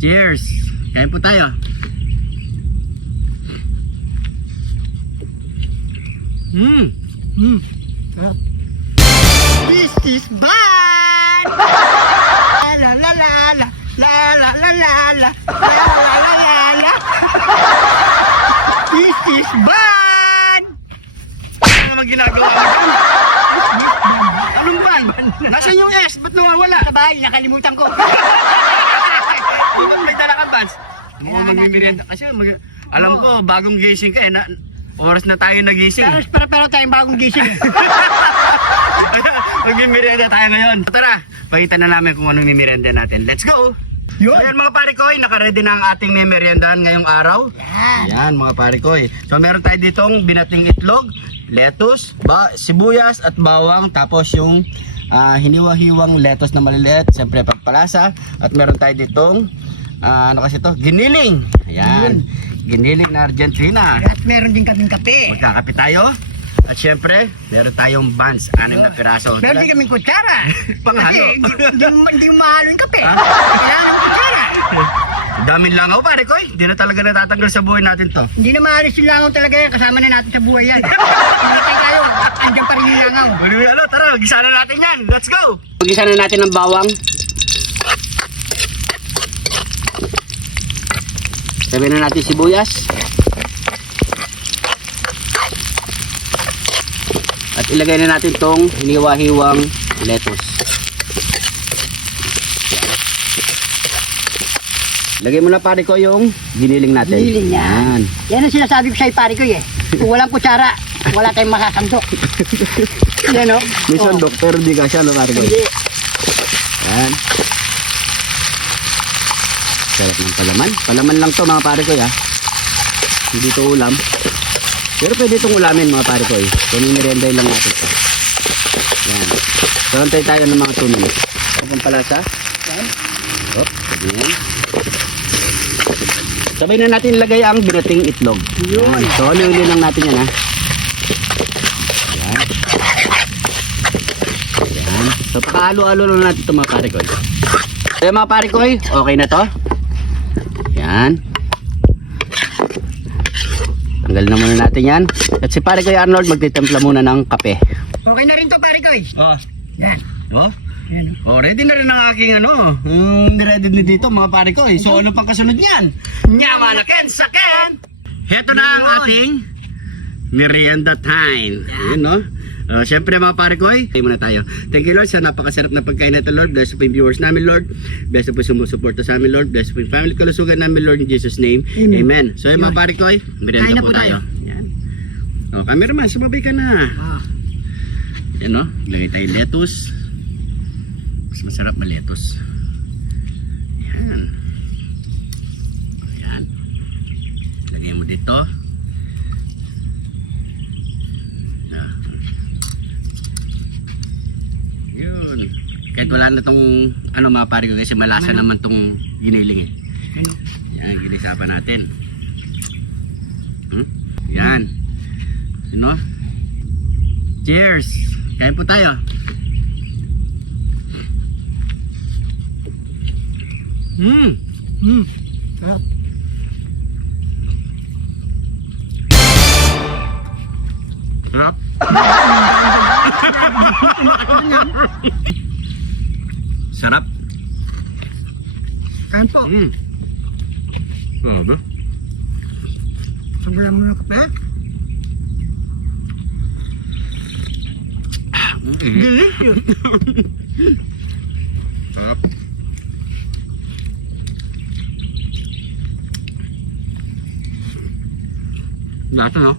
Cheers! Kain po tayo. This is bad! La la la la la la la la la la la la. This is bad! Ano naman ginagawa mo dyan? Anong ban? Nasaan yung S? Ba't nawawala? Sa bahay, nakalimutan ko. Di ba may dala kang bans? Ano mo magmimerienda? Kasi alam ko, bagong gising ka eh. Oras na tayo nagising. Pero tayong bagong gising. Magmimerienda tayo ngayon. Tara, pakita na namin kung anong mimerienda natin. Let's go! So yan mga parikoy, nakaready na ang ating mimeriendahan ngayong araw. Yan mga parikoy. So meron tayo ditong binating itlog, lettuce, sibuyas at bawang. Tapos yung hiniwa-hiwang lettuce na maliliit, siyempre pagpalasa. At meron tayo ditong ano kasi to? Giniling. Ayan. Giniling na Argentina. At meron din kaming kape. Magkakape tayo. At syempre, meron tayong buns, 6 na piraso. Meron din kaming kutsara. Panghalo. Kasi hindi mahalo yung kape. Kailangan ng kutsara. Daming langaw pare ko. Hindi na talaga natatanggal sa buhay natin to. Hindi na maalis yung langaw talaga yan. Kasama na natin sa buhay yan. Hinatay tayo. Andiyan pa rin yung langaw. Ano, tara, gisa na natin yan. Let's go! Gisa na natin ng bawang. Sabihin na natin sibuyas. At ilagay na natin tong hiniwa-hiwang lettuce. Lagay mo na pare ko yung giniling natin. Giniling yan. Yan ang sinasabi ko sa'yo pare ko eh. Kung walang kutsara, wala tayong makasandok. Yan o. Minsan doktor, di ka siya, no pare ko? Hindi. Yan. Sarap ng palaman. Palaman lang to mga pare ko ya. Hindi to ulam. Pero pwede itong ulamin mga pare ko eh. Merienday lang natin ito. Yan. So antay tayo ng mga 2 minutes. Ano pang palasa? Yan. Hop. Yan. Sabay na natin ilagay ang binating itlog. Yan. So ano-uli lang natin yan ha. Yan. Yan. So pakahalo-halo lang natin ito mga pare ko. So mga pare ko okay na to. Yan. Tanggal na muna natin yan. At si pare ko Arnold magtitimpla muna ng kape. Okay na rin to pare ko eh. Oh. Yan. Oh. Yan. Oh, ready na rin ang aking ready na dito mga pare ko. So ano pang kasunod niyan? Nyama na ken sa ken. Heto na ang ating merienda time. Ayun no. Siyempre mga pare ko, tayo muna tayo. Thank you Lord sa napakasarap na pagkain natin Lord. Bless po yung viewers namin Lord. Bless po sumusuporta sa amin Lord. Bless po yung family kalusugan namin Lord in Jesus name. Amen. So yung mga pare ko, merienda po tayo. Yan. O cameraman, sumabay ka na. Yan no. Lagay tayo lettuce. Mas masarap na lettuce. Yan. Yan. Lagay mo dito. Yun. Kahit wala na tong ano mga pare ko kasi malasa naman tong giniling eh. Ano? Yan, ginisa pa natin. Yan. Ano? Cheers! Kain po tayo. Sarap. Sarap? Sarap? Kain po. Oo ba? Sabayan mo ng kape. Delicious! Sarap. Lasa no?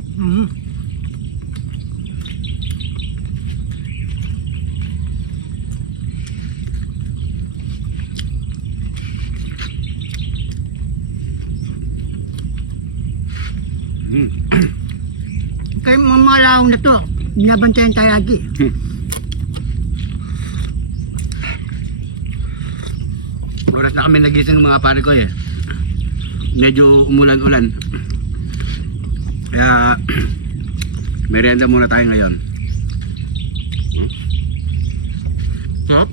Kaya mamalaw na to. Binabantayan tayo lagi. Oras na kami nagising ng mga pare ko eh. Medyo umulan-ulan. Kaya merienda muna tayo ngayon. Sarap.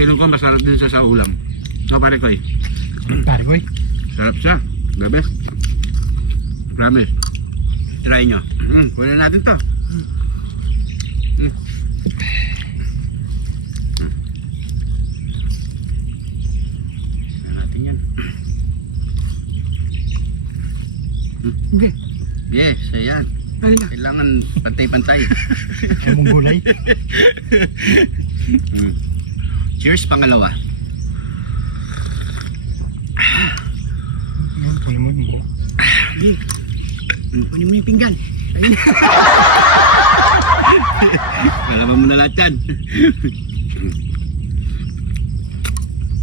tingin ko masarap din siya sa ulam. So pare ko Pare ko sarap siya. The best. Promise. Try nyo. Kunin natin to. Kunin natin yan. Hindi. Yes, ayan. Ano na? Kailangan pantay-pantay. Ang gulay. Cheers, pangalawa. Kunin mo yung Kunin mo yung pinggan. Kalaman mo na lahat yan.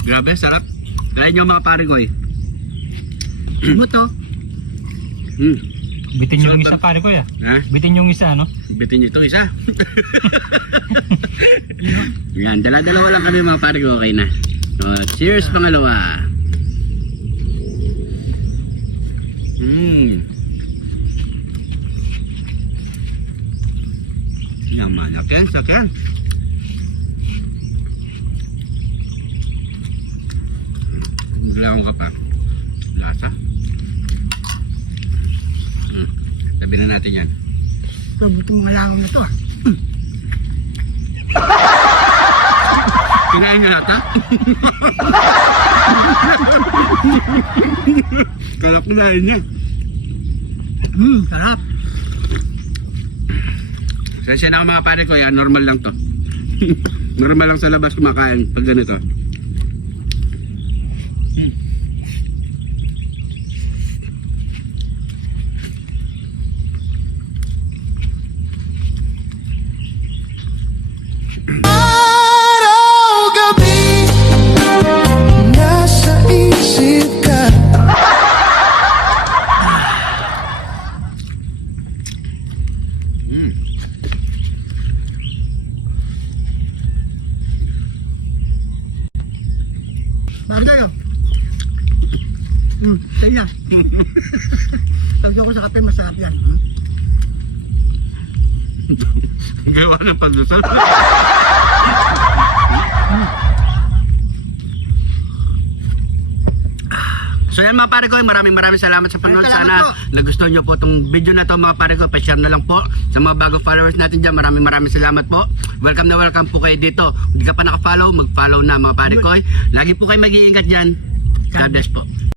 Grabe, sarap. Try nyo mga pare ko Mo to. Bitin yung isa pare ko ya. Ha? Bitin yung isa, no? Bitin nyo ito isa. Yan, dala-dalawa lang kami mga pare ko, okay na. So, cheers pangalawa. Yaman, sakyan. Gulawang ka pa. Lasa. Tabi na natin yan. Ito, butong malangang na to. Kinain niya lahat, ha? Kalak kinain niya. Sarap. Sensya na ako mga pare ko, yan. Normal lang to. Normal lang sa labas kumakain pag ganito. Araw-gabi nasa isip ka. Marga yun. Sa'yo na. Pagdo ko sa kape, masarap yan. Gawa ng pandesal. So yan mga pare ko, maraming salamat sa panonood. Salamat Sana nagustuhan nyo po itong video na to mga pare ko. Pa-share na lang po sa mga bagong followers natin dyan. Maraming salamat po. Welcome na welcome po kayo dito. Hindi ka pa naka-follow, mag-follow na mga pare ko. Lagi po kayo mag-iingat dyan. God bless po.